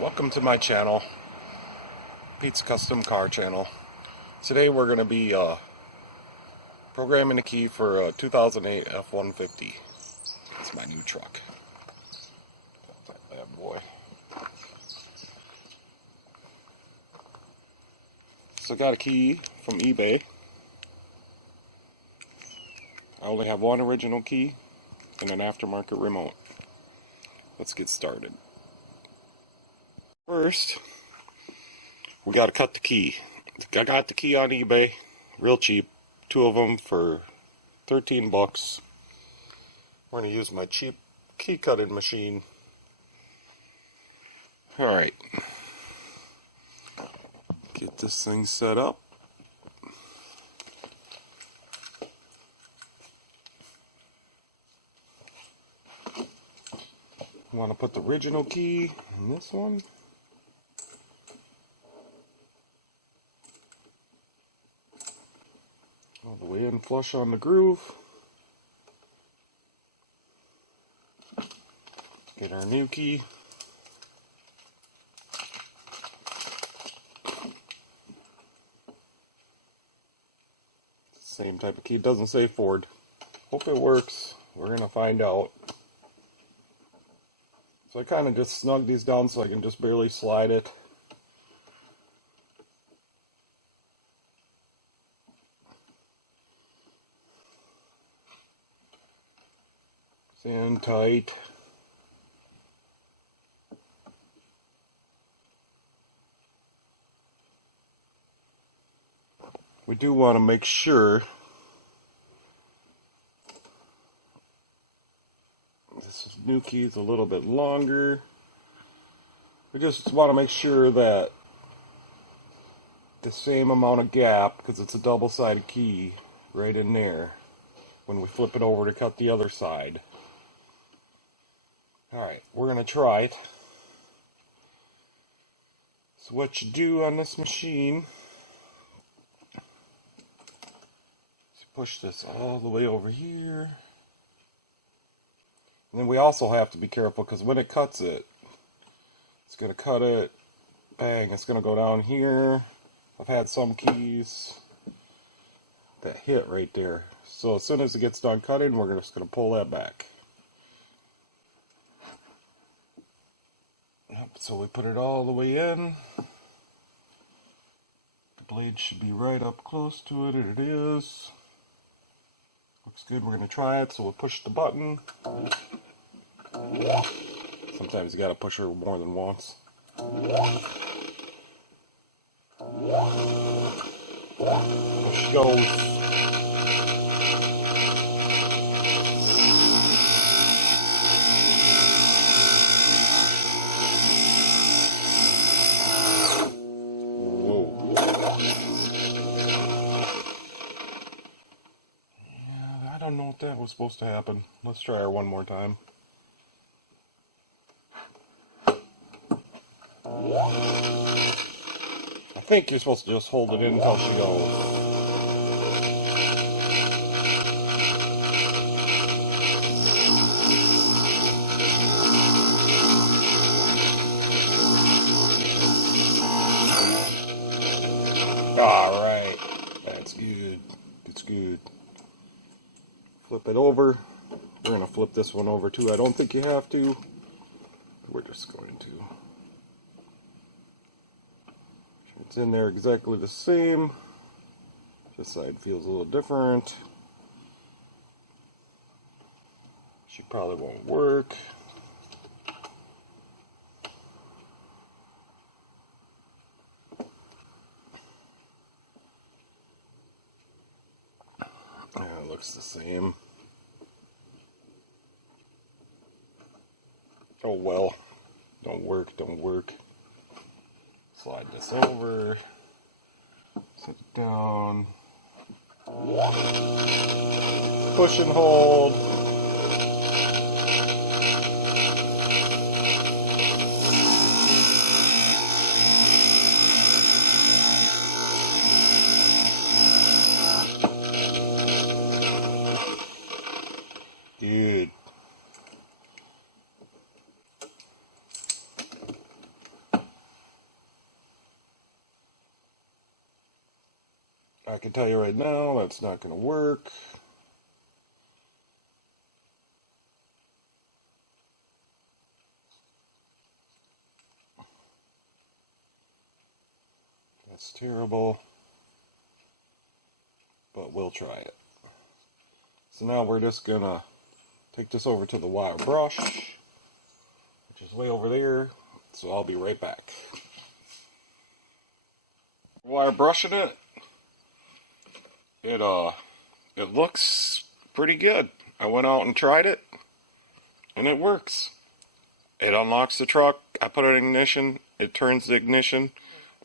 Welcome to my channel, Pete's Custom Car Channel. Today we're going to be programming a key for a 2008 F-150. It's my new truck. That bad boy. So I got a key from eBay. I only have one original key and an aftermarket remote. Let's get started. First, we got to cut the key. I got the key on eBay, real cheap, two of them for 13 bucks. I'm going to use my cheap key cutting machine. Alright, get this thing set up. I want to put the original key in this one. All the way in flush on the groove. Get our new key. Same type of key. It doesn't say Ford. Hope it works. We're going to find out. So I kind of just snug these down so I can just barely slide it. In tight. We do want to make sure this new key is a little bit longer. We just want to make sure that the same amount of gap, because it's a double-sided key, right in there when we flip it over to cut the other side. Alright, we're going to try it. So what you do on this machine is push this all the way over here. And then we also have to be careful because when it cuts it, it's going to cut it, bang, it's going to go down here. I've had some keys that hit right there. So as soon as it gets done cutting, we're just going to pull that back. So we put it all the way in. The blade should be right up close to it, and it is. Looks good. We're going to try it, so we'll push the button. Sometimes you got to push her more than once. Push goes. I don't know what that was supposed to happen. Let's try her one more time. I think you're supposed to just hold it in until she goes. Alright, that's good. It's good. Flip it over. We're going to flip this one over too. I don't think you have to. We're just going to. It's in there exactly the same. This side feels a little different. She probably won't work. Yeah, it looks the same. Oh well. Don't work, don't work. Slide this over. Set it down. Push and hold. Good. I can tell you right now that's not going to work. That's terrible, but we'll try it. So now we're just going to take this over to the wire brush, which is way over there, so I'll be right back. Wire brushing it, it looks pretty good. I went out and tried it, and it works. It unlocks the truck, I put it in ignition, it turns the ignition,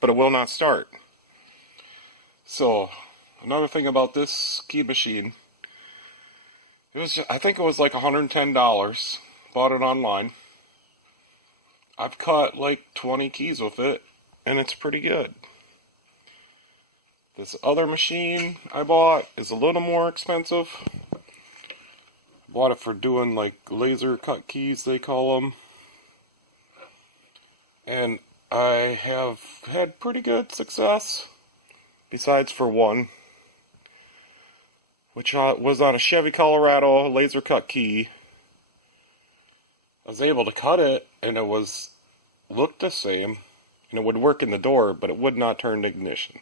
but it will not start. So, another thing about this key machine, I think it was like $110, bought it online. I've cut like 20 keys with it, and it's pretty good. This other machine I bought is a little more expensive. Bought it for doing like laser cut keys, they call them. And I have had pretty good success, besides for one, which was on a Chevy Colorado laser cut key. I was able to cut it, and it looked the same, and it would work in the door, but it would not turn to ignition.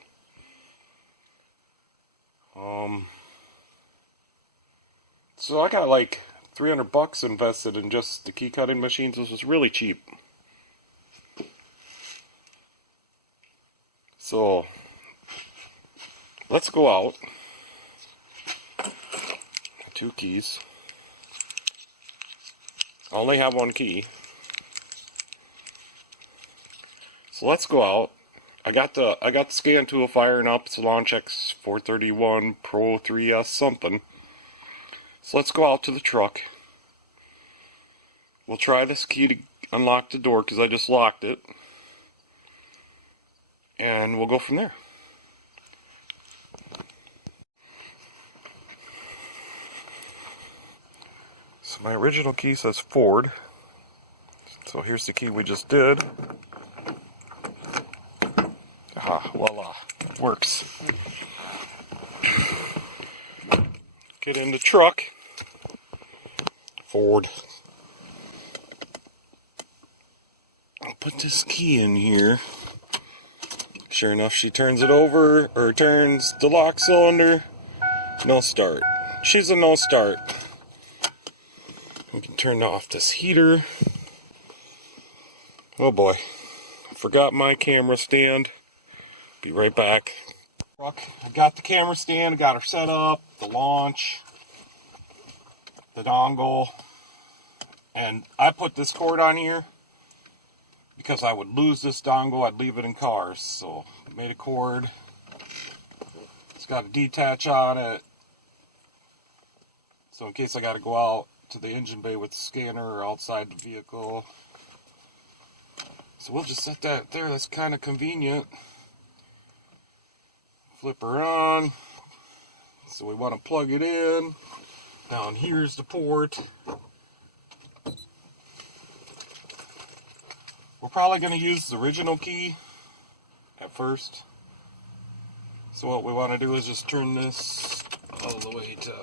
So I got like $300 invested in just the key cutting machines. This was really cheap. So let's go out. 2 keys. I only have 1 key. So let's go out. I got the scan tool firing up. It's a Launch X431 Pro S3 something. So let's go out to the truck. We'll try this key to unlock the door because I just locked it. And we'll go from there. So my original key says Ford. So here's the key we just did. Aha, voila, works. Get in the truck. Ford. I'll put this key in here. Sure enough, she turns it over, or turns the lock cylinder. No start. She's a no start. We can turn off this heater. Oh boy. Forgot my camera stand. Be right back. I got the camera stand, got her set up, the launch, the dongle, and I put this cord on here because I would lose this dongle, I'd leave it in cars. So I made a cord. It's got a detach on it, so in case I got to go out to the engine bay with the scanner or outside the vehicle. So we'll just set that there. That's kind of convenient. Flip her on. So we want to plug it in. Down here's the port. We're probably going to use the original key at first. So what we want to do is just turn this all the way to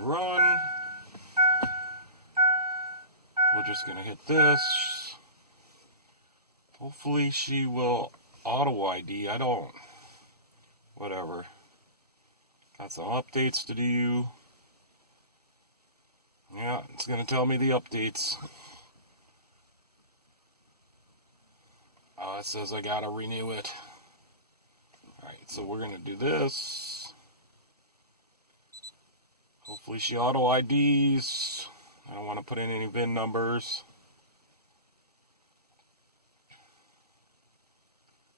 run. We're just going to hit this. Hopefully she will auto ID. I don't. Whatever. Got some updates to do. Yeah, it's going to tell me the updates. It says I got to renew it. Alright, so we're going to do this. Hopefully she auto IDs. I don't want to put in any VIN numbers.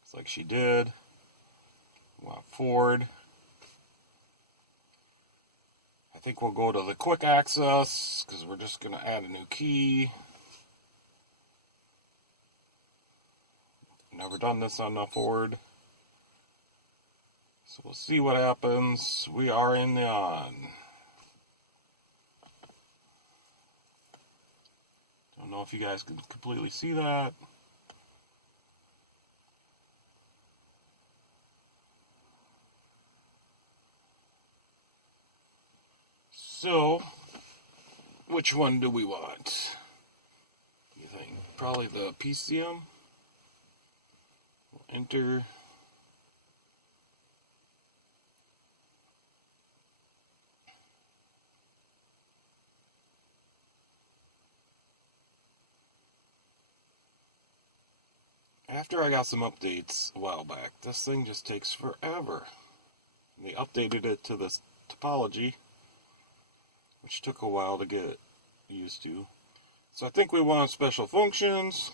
Looks like she did. We want Ford. I think we'll go to the quick access because we're just going to add a new key. Never done this on a Ford. So we'll see what happens. We are in the on. Don't know if you guys can completely see that. So, which one do we want? You think probably the PCM? We'll enter. After I got some updates a while back, this thing just takes forever. They updated it to this topology, which took a while to get used to. So I think we want special functions.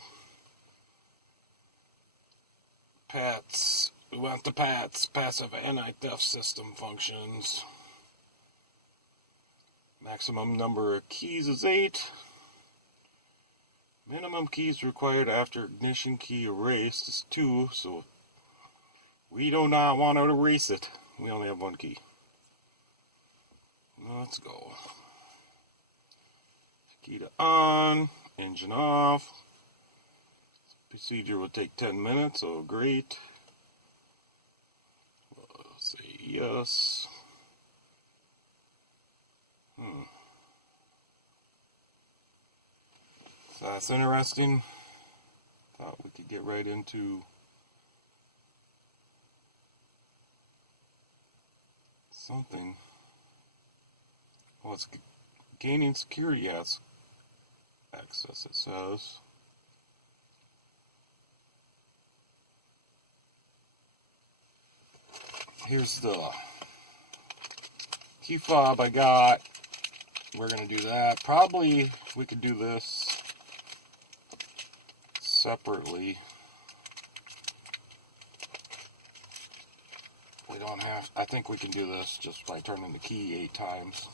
PATS. We want the PATS, passive anti-theft system functions. Maximum number of keys is 8. Minimum keys required after ignition key erased is 2, so we do not want to erase it. We only have 1 key. Let's go. Key to on, engine off. Procedure will take 10 minutes, so great. We'll say yes. So that's interesting. Thought we could get right into something. Oh, it's gaining security access, it says. Here's the key fob I got. We're going to do that. Probably we could do this separately. We don't have, I think we can do this just by turning the key 8 times.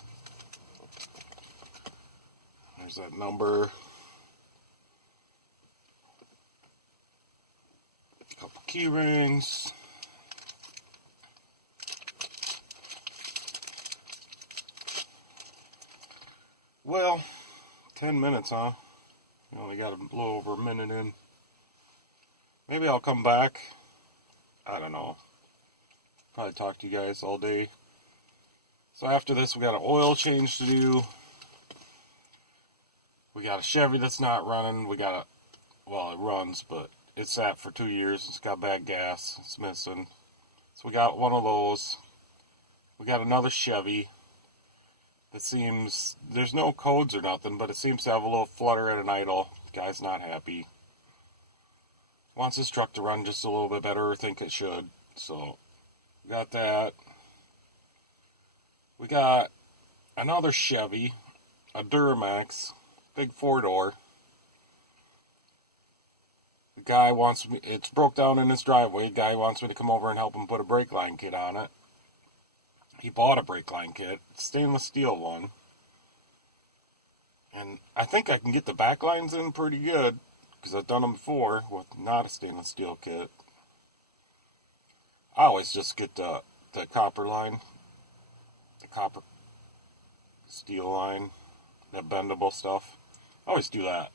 There's that number. A couple key rings. Well, 10 minutes, huh? We only got a little over a minute in. Maybe I'll come back. I don't know. Probably talk to you guys all day. So after this, we got an oil change to do. We got a Chevy that's not running. We got a, well, it runs, but it's sat for 2 years. It's got bad gas. It's missing. So we got one of those. We got another Chevy. It seems, there's no codes or nothing, but it seems to have a little flutter at an idle. Guy's not happy. Wants his truck to run just a little bit better, or think it should. So, we got that. We got another Chevy, a Duramax, big 4-door. The guy wants me, it's broke down in his driveway. The guy wants me to come over and help him put a brake line kit on it. He bought a brake line kit, stainless steel one, and I think I can get the back lines in pretty good, because I've done them before with not a stainless steel kit. I always just get the copper line, the copper steel line, the bendable stuff. I always do that.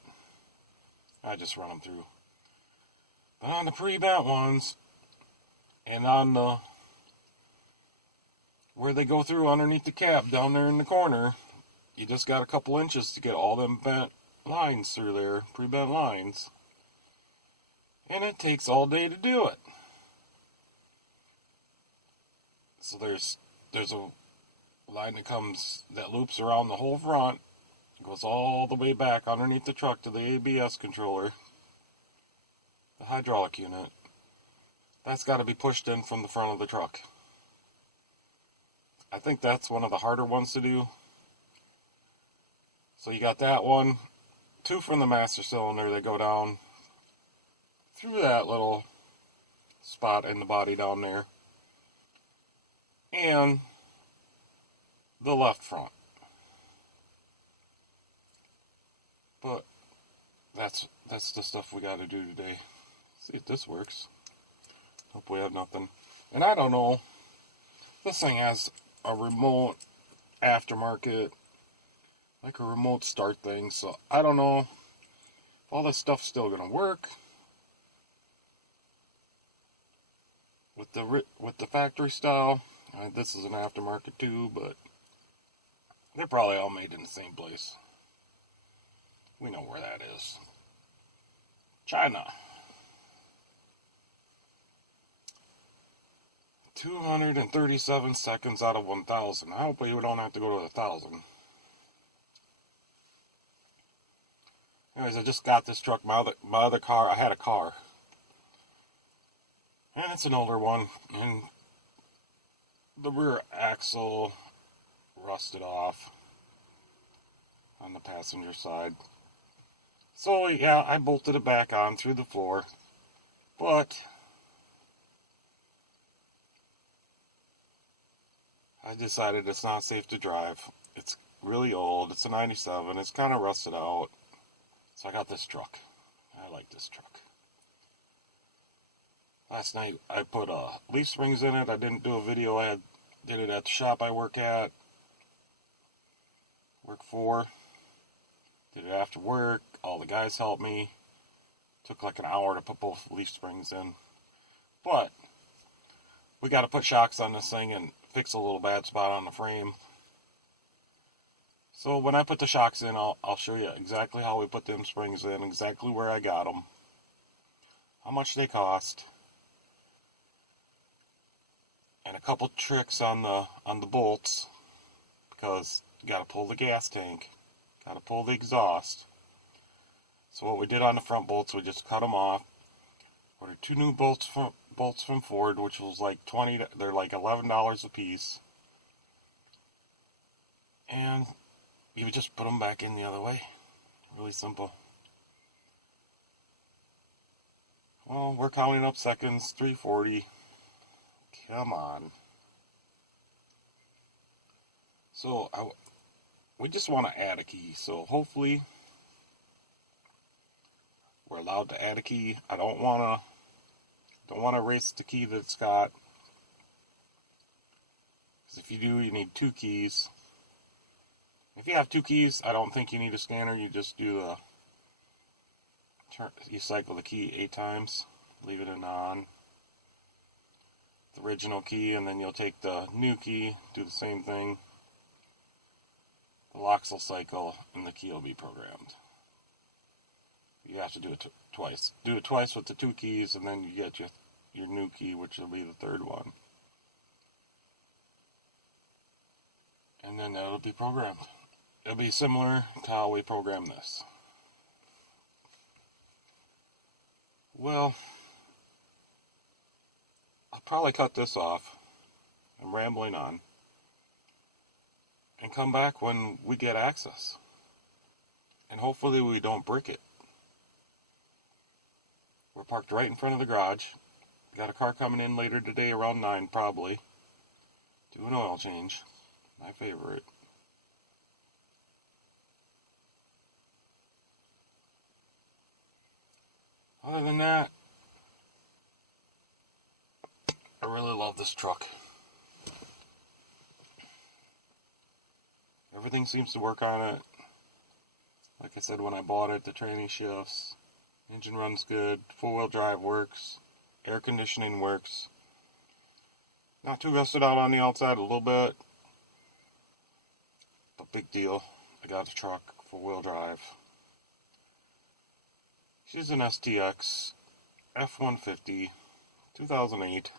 I just run them through. But on the pre-bent ones, and on the where they go through underneath the cab down there in the corner, you just got a couple inches to get all them bent lines through there, pre-bent lines. And it takes all day to do it. So there's a line that loops around the whole front, goes all the way back underneath the truck to the ABS controller, the hydraulic unit. That's got to be pushed in from the front of the truck. I think that's one of the harder ones to do. So you got that one, 2 from the master cylinder that go down through that little spot in the body down there, and the left front. But that's the stuff we got to do today. See if this works. Hope we have nothing. And I don't know. This thing has a remote aftermarket, like a remote start thing, so I don't know if all this stuff's still gonna work with the factory style. This is an aftermarket too, but They're probably all made in the same place. We know where that is. China. 237 seconds out of 1,000. I hope we don't have to go to 1,000. Anyways, I just got this truck. My other car, I had a car. And it's an older one. And the rear axle rusted off on the passenger side. So yeah, I bolted it back on through the floor. But I decided it's not safe to drive. It's really old. It's a 97. It's kind of rusted out. So I got this truck. I like this truck. Last night I put leaf springs in it. I didn't do a video. I did it at the shop I work for. Did it after work. All the guys helped me. Took like an hour to put both leaf springs in. But we got to put shocks on this thing and fix a little bad spot on the frame. So when I put the shocks in, I'll show you exactly how we put them springs in, exactly where I got them, how much they cost, and a couple tricks on the bolts, because you got to pull the gas tank, got to pull the exhaust. So what we did on the front bolts, we just cut them off. Ordered 2 new bolts from Ford, which was like they're like $11 a piece, and you just put them back in the other way. Really simple. Well, we're counting up seconds. 340. Come on. So we just want to add a key. So hopefully we're allowed to add a key. I don't want to erase the key that it's got. Because if you do, you need 2 keys. If you have 2 keys, I don't think you need a scanner. You just do you cycle the key 8 times, leave it in on the original key, and then you'll take the new key, do the same thing. The locks will cycle, and the key will be programmed. You have to do it twice. Do it twice with the 2 keys, and then you get your new key, which will be the 3rd one. And then that'll be programmed. It'll be similar to how we program this. Well, I'll probably cut this off. I'm rambling on. And come back when we get access. And hopefully we don't brick it. We're parked right in front of the garage. Got a car coming in later today around 9 probably. Do an oil change. My favorite. Other than that, I really love this truck. Everything seems to work on it. Like I said when I bought it, the tranny shifts. Engine runs good. 4-wheel drive works. Air conditioning works. Not too rusted out on the outside, a little bit. But big deal. I got a truck, 4-wheel drive. She's an STX F-150 2008.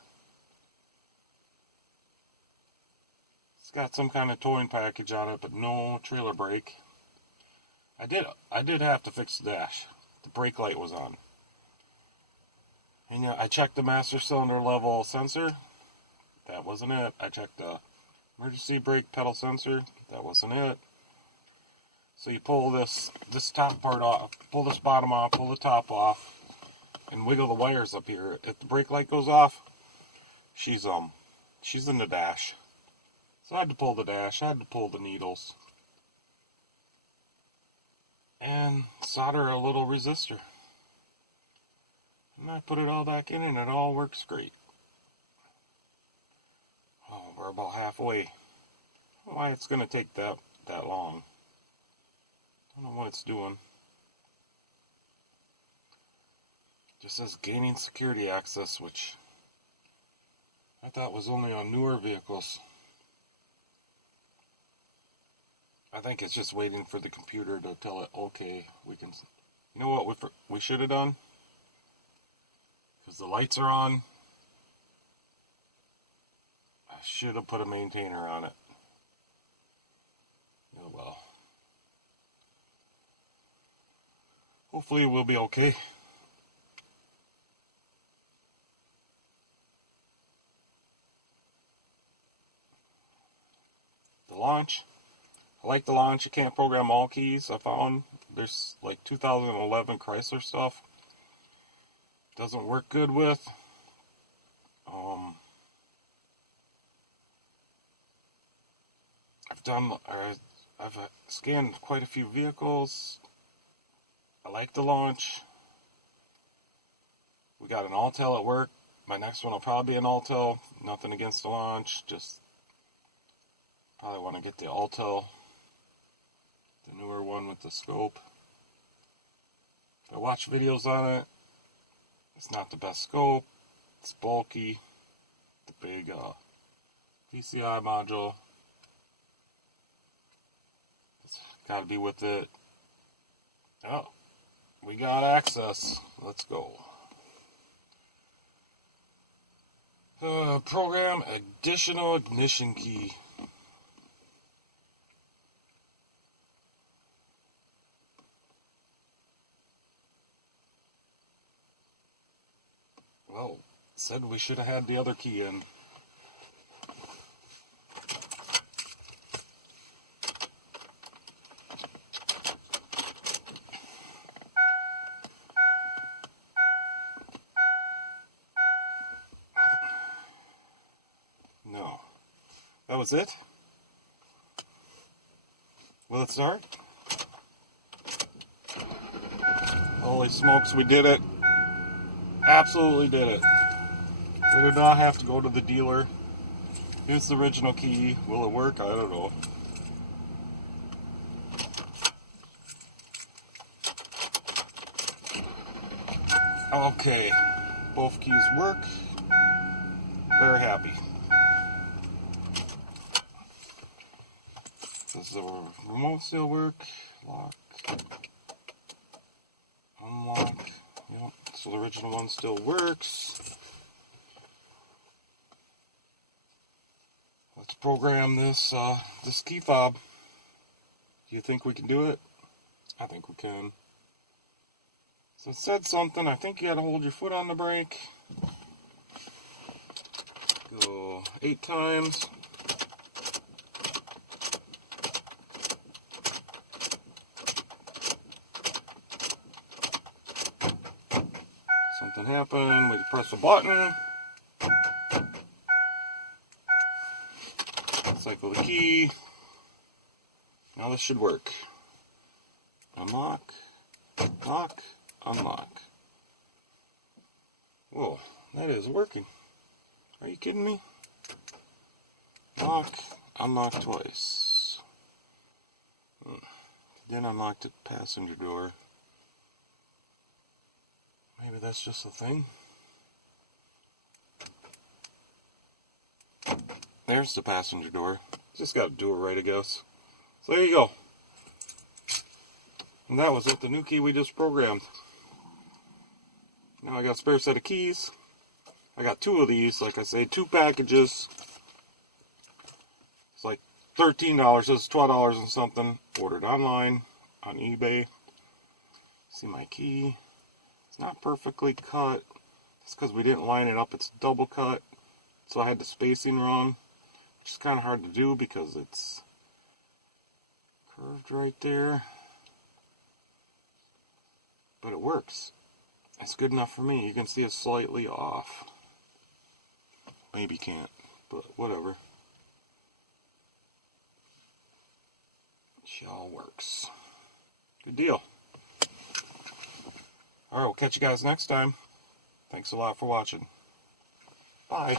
It's got some kind of towing package on it, but no trailer brake. I did have to fix the dash. The brake light was on. And I checked the master cylinder level sensor. That wasn't it. I checked the emergency brake pedal sensor. That wasn't it. So you pull this top part off, pull this bottom off, pull the top off, and wiggle the wires up here. If the brake light goes off, she's in the dash. So I had to pull the dash, I had to pull the needles, and solder a little resistor. And I put it all back in and it all works great. Oh, we're about halfway. I don't know why it's going to take that long. I don't know what it's doing. Just says gaining security access, which I thought was only on newer vehicles. I think it's just waiting for the computer to tell it, okay, we can... You know what we should have done? Because the lights are on, I should have put a maintainer on it. Oh well. Hopefully it will be okay. The launch. I like the launch. You can't program all keys. I found there's like 2011 Chrysler stuff. Doesn't work good with. I've scanned quite a few vehicles. I like the launch. We got an Altel at work. My next one will probably be an Altel. Nothing against the launch. Just probably want to get the Altel. The newer one with the scope. I watch videos on it. It's not the best scope. It's bulky. The big PCI module. It's got to be with it. Oh, we got access. Let's go. Program additional ignition key. Well, said we should have had the other key in. No. That was it? Will it start? Holy smokes, we did it. Absolutely did it. We did not have to go to the dealer. Here's the original key. Will it work? I don't know. Okay. Both keys work. Very happy. Does the remote still work? Lock. Unlock. Yep. So the original one still works. Let's program this this key fob. Do you think we can do it? I think we can. So it said something. I think you got to hold your foot on the brake. Go 8 times. Something happened. We press a button. Cycle the key. Now this should work. Unlock. Lock. Unlock. Whoa, that is working. Are you kidding me? Lock. Unlock twice. Then unlock the passenger door. Maybe that's just a thing. There's the passenger door. Just got to do it right, I guess. So there you go. And that was it, the new key we just programmed. Now I got a spare set of keys. I got 2 of these, like I say, 2 packages. It's like $13, it's $12 and something. Ordered online, on eBay. See my key. It's not perfectly cut. It's because we didn't line it up, it's double cut. So I had the spacing wrong. Which is kind of hard to do because it's curved right there. But it works. It's good enough for me. You can see it's slightly off. Maybe can't, but whatever. It all works. Good deal. Alright, we'll catch you guys next time. Thanks a lot for watching. Bye.